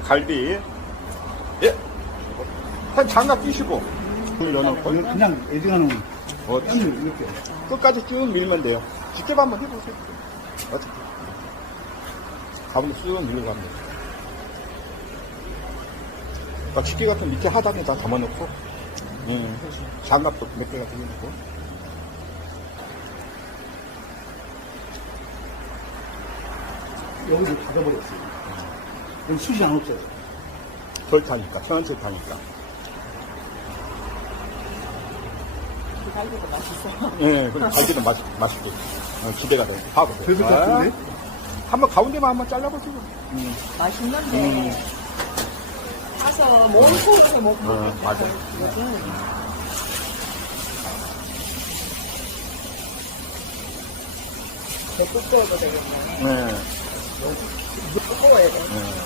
갈비. 예. 한 장갑 끼시고. 음, 그냥 넣어놓고. 그냥 애들하는 거. 그냥 끝까지 쭉 밀면 돼요. 직접 한번 해보세요. 어떻게. 가운쭉 밀고 갑니다. 그러니 같은 밑에 하단에 다 담아놓고. 음, 응. 장갑도 몇 개가 들어있고. 여기서 닫아버렸어요. 음, 수시 숱이 안 없어요. 절타니까, 천연철 타니까. 달기도 맛있어요. 그럼 달기도 맛있, 맛있고. 어, 기대가 돼. 봐보세요. 되게 아, 같은데? 한번 가운데만 한 번 잘라보세요. 음. 맛있는데. 음. 가서 몸 속에서 먹고. 응, 맞아요. 배꼽도 해도 되겠네. 네. 너무 두꺼워야 돼. 네.